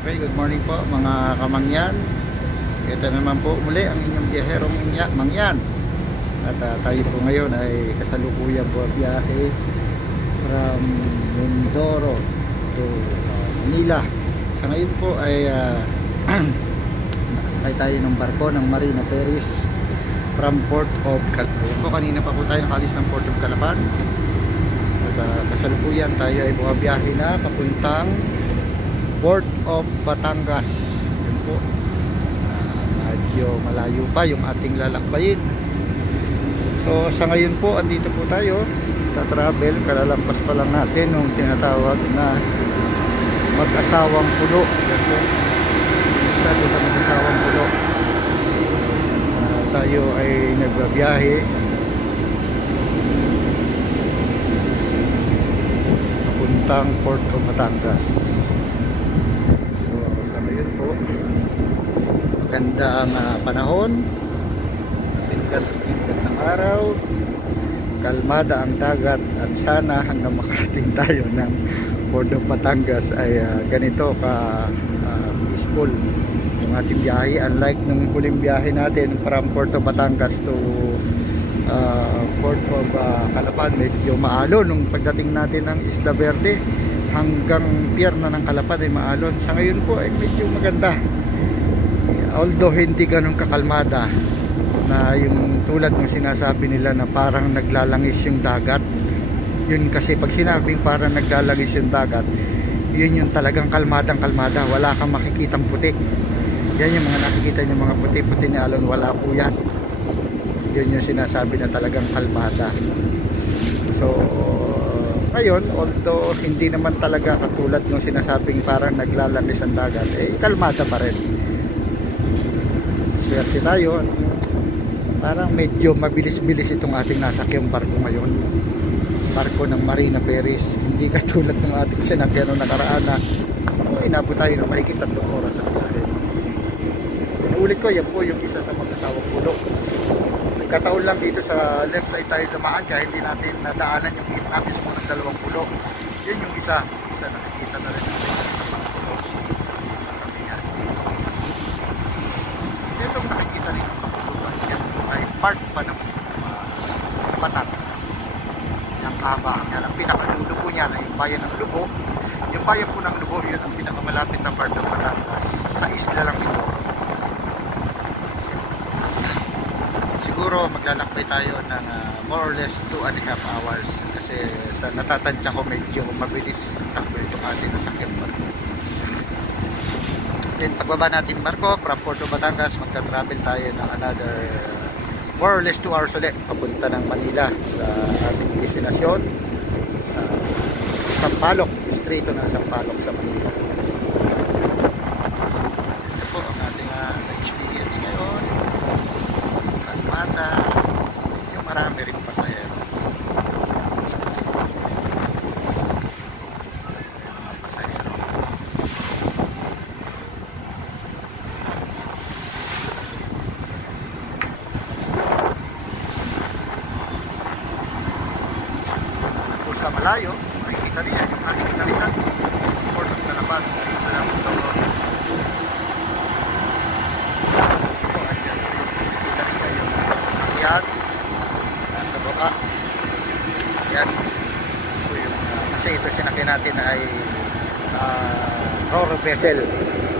Okay, good morning po mga kamangyan. Ito naman po muli ang inyong biyaherong mangyan. At tayo po ngayon ay kasalukuyan po biyahe from Mindoro to Manila. Sa ngayon po ay nakasakay tayo ng barko ng Marina Ferries from Port of Calapan. Po, kanina pa po tayo nakalis ng Port of Calapan. At kasalukuyan tayo ay bumabiyahe na papuntang Port of Batangas. Yun po. Medyo malayo pa yung ating lalakbayin. So sa ngayon po andito po tayo tatravel, kalalampas pa lang natin nung tinatawag na mag-asawang pulo. Yan po, isa doon sa mag-asawang pulo. Tayo ay nagbabiyahe papuntang Port of Batangas. So sa ngayon po ganda ang panahon, sikat ng araw, kalmada ang dagat, at sana hanggang makarating tayo ng Port of Batangas ay ganito ka peaceful yung ating biyahe, unlike nung huling biyahe natin from Port of Batangas to Port of Calapan. Medyo maalon nung pagdating natin ng Isla Verde hanggang Pierna ng Calapan ay maalon. Sa ngayon po ay medyo maganda, although hindi ganun kakalmada na yung tulad ng sinasabi nila na parang naglalangis yung dagat. Yun kasi pag sinabing parang naglalangis yung dagat, yun yung talagang kalmadang kalmada, wala kang makikitang puti. Yan yung mga nakikita nyo, mga puti-puti ni Alon, wala po yan. Yun yung sinasabi na talagang kalmada. So ngayon, although hindi naman talaga katulad ng sinasabing parang naglalangis ang dagat, eh kalmada pa rin. Swerte tayo, parang medyo mabilis-bilis itong ating nasakyang barko ngayon, barko ng Marina Ferries. Hindi katulad ng ating sinakyan noong nakaraan na inabot tayo ng mahigit 3 oras sa biyahe. Ulit ko, yan po yung isa sa mag-asawang pulo. Nagkataon lang dito sa left side tayo dumaan kaya hindi natin nadaanan yung gitna mismo ng 2 pulo. Yun yung isa nakikita na rin natin sa mga pulo. Itong nakikita rin ng pagputuan, yan ay part pa ng Batangas. Yung haba niya, ang pinakadulo po niya ay yung bayan ng Lubo. Yung bayan po ng Lubo, yun ang pinakamalapit na part ng Batangas. Sa isla lang ito. Siguro maglalakbay tayo ng more or less 2.5 hours kasi sa natatansya ko medyo mabilis ang takbo itong ating nasakyan barko. Then pagbaba natin barko from Port of Batangas, magta-travel tayo ng another more or less 2 hours ulit papunta ng Manila sa ating destinasyon sa Sampaloc, distrito ng Sampaloc sa Manila. Ito po ang ating experience ngayon. Kalmada, yung marami rin pasahero. Sa malayo, makikita niya yung ating kinalisan, Port of Calapan sa isla ng Mindoro. Ito ay makikita rin kayo yung sasakyan nasa baba. Yan ito yung, kasi ito sinakyan natin ay ro-ro vessel,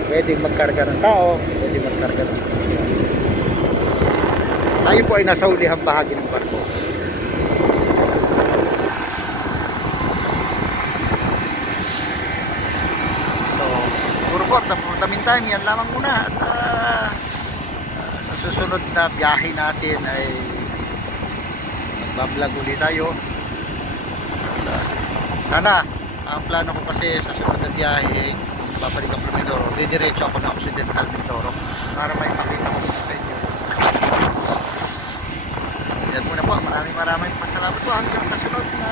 pwedeng magkarga ng tao, pwedeng magkarga ng sasakyan. Tayo po ay nasa hulihang bahagi ng barko. For the meantime, yan lamang muna. At sa susunod na biyahe natin ay magbablog ulit tayo. At, sana, ang plano ko kasi sa susunod na biyahe, kung babalik ang Mindoro, didiretso ako ng Occidental Mindoro para may makita ko sa inyo. Yan muna po. Maraming pasalamat po hanggang sa sunod na